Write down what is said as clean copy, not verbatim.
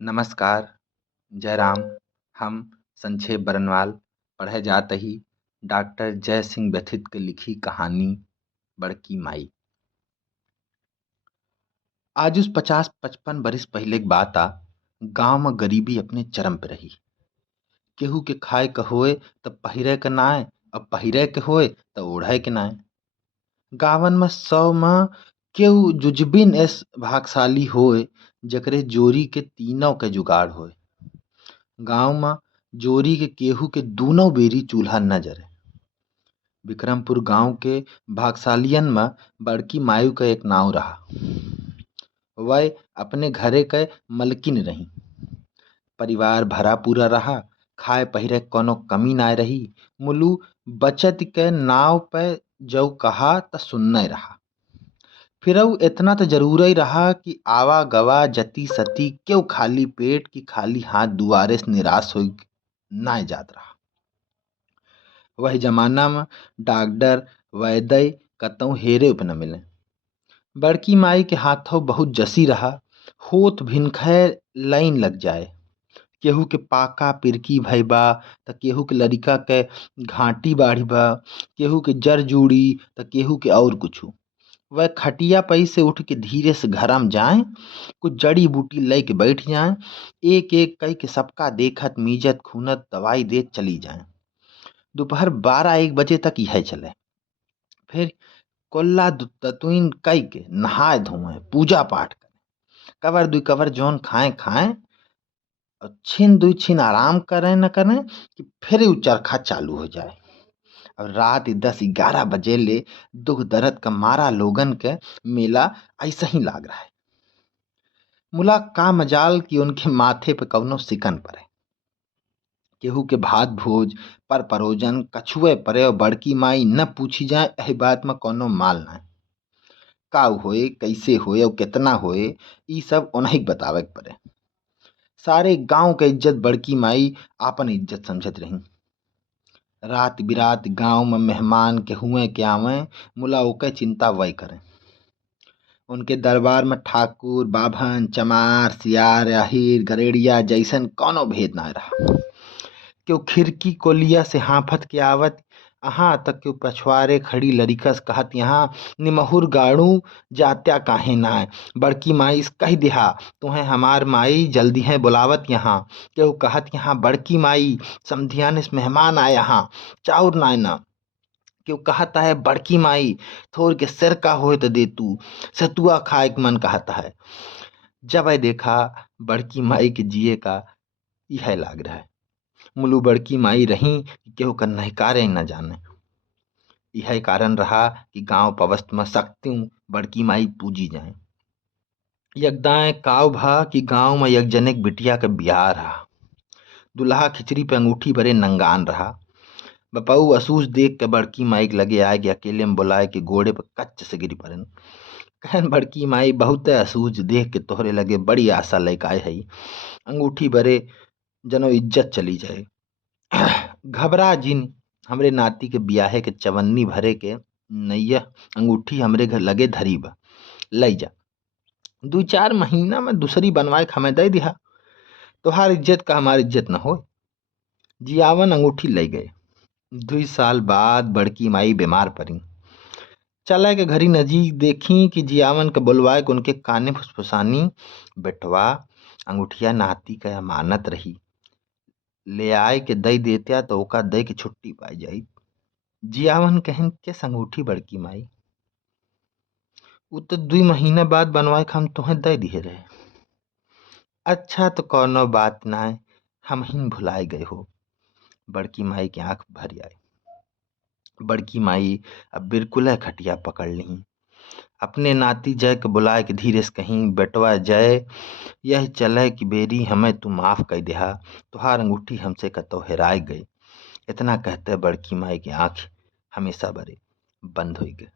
नमस्कार, जयराम। हम संक्षेप बरनवाल पढ़े जात ही डॉक्टर जय सिंह व्यथित के लिखी कहानी बड़की माई। आज उस 50-55 बरिस पहिले के बात गांव में गरीबी अपने चरम पे रही। केहू के खाए के होए त पहिरे के नाय, अब पहिरे के होए त ओढ़े के नाय। गांवन में 100 में केहू जुजबिन ऐस भागशाली होए जकरे जोरी के तीनों के जुगाड़ होए। गांव में जोरी के केहू के दूनों बेरी चूल्हा न जरे। विक्रमपुर गांव के भागशालियन में बड़की मायू का एक नाव रहा। वह अपने घरे के मलकिन रही। परिवार भरा पूरा रहा, खाए पहिरे कोनो कमी ना रही। मुलू बचत के नाव पे जो कहा त सुनने रहा। फिर इतना तो जरूर ही रहा कि आवा गवा जती सती क्यों खाली पेट की खाली हाथ दुआरे से निराश हो ना जात रहा। वह जमाना में डॉक्टर वैद्य कतौ हेरे उप न मिले। बड़की माई के हाथों बहुत जसी रहा। होत भिनखे लाइन लग जाए। केहू के पाका पिरकी भई बा त केहू के लड़का के घाटी बाढ़ी बा, केहू के जर जूड़ी त केहू के और कुछ। वह खटिया पई से उठ के धीरे से घर में जाए, कुछ जड़ी बूटी ले के बैठ जाए, एक एक कई के सबका देखत मीजत खूनत दवाई देत चली जाए। दोपहर 12-1 बजे तक यह चले। फिर कोल्ला ततुइन कई के नहाए धोए पूजा पाठ करे, कवर दुई कवर जौन खाए खाए और छिन दुई छिन आराम करें न करें कि फिर उ चरखा चालू हो जाए। और रात 10-11 बजे ले दुख दर्द का मारा लोगन के मेला ऐसा ही लाग रहा है। मुला का मजाल कि उनके माथे पे कौनो सिकन पड़े। केहू के भात भोज पर परोजन कछुए परे और बड़की माई न पूछी जाए, एही बात में कोनो माल ना। का होए कैसे होए और कितना होए ई सब उन्हीं बतावे के पड़े। सारे गांव के इज्जत बड़की माई आपन इज्जत समझत रही। रात बिरात गांव में मेहमान के हुए के आवे, मुला ओके चिंता वही करे। उनके दरबार में ठाकुर बाभन चमार सियार आहिर गरेड़िया जैसन कोनो भेद ना रहा। क्यों खिड़की कोलिया से हाफत के आवत अहाँ तक क्यों पछवारे खड़ी लड़िकस कहत यहाँ निमहुर गाड़ू जात्या काहे ना। बड़की माई कह दिहा तुम्हें हमार माई जल्दी है बुलावत यहाँ। क्यों कहत यहाँ बड़की माई समधियान इस मेहमान आए यहाँ चाउर नाय ना। क्यों कहता है बड़की माई थोर के सिर का होए तो दे तू सतुआ खाए के मन कहता है। जब देखा बड़की माई के जिए का यह लाग रहा है। मुलू बड़की माई रही केहू का नहकारे न जाने। यह कारण रहा कि गांव पवस्त में सकती बड़की माई पूजी जाए। यकदाएं काव भा कि गांव में एक जनेक बिटिया का ब्याह रहा। दुल्हा खिचड़ी पे अंगूठी भरे नंगान रहा। बपाऊ असूस देख के बड़की माई के लगे आए कि अकेले में बुलाए कि गोड़े पर कच्च से गिरी पड़न। कहन बड़की माई बहुत असूज देख के तोहरे लगे बड़ी आशा लेके आए है। अंगूठी भरे जनो इज्जत चली जाए। घबरा जिन हमरे नाती के ब्याहे के चवन्नी भरे के नैया अंगूठी हमरे घर लगे धरी बा लई जा। 2-4 महीना में दूसरी बनवाए हमें दे दिया। तोहार इज्जत का हमारी इज्जत न हो। जियावन अंगूठी ले गए। 2 साल बाद बड़की माई बीमार पड़ी। चला के घरी नजीक देखी कि जियावन के बुलवाए के उनके काने फुसफुसानी बेटवा अंगूठिया नाती का अमानत रही, ले आए के दई देतिया तो ओका दई के छुट्टी पाई जाई। जियावन कहन के अंगूठी बड़की माई वो तो 2 महीने बाद बनवाए हम तुम्हें दे दिए रहे। अच्छा तो कोनो बात ना है, हम ही भुलाए गए हो। बड़की माई की आंख भर आई। बड़की माई अब बिल्कुल खटिया पकड़ ली। अपने नाती जय के बुलाए के धीरे से कहीं बेटवा जय यह चले कि बेरी हमें तू माफ कर दिया, तुहार अंगूठी हमसे कतो हेराए गए। इतना कहते बड़की माई की आंख हमेशा बरे बंद हो गई।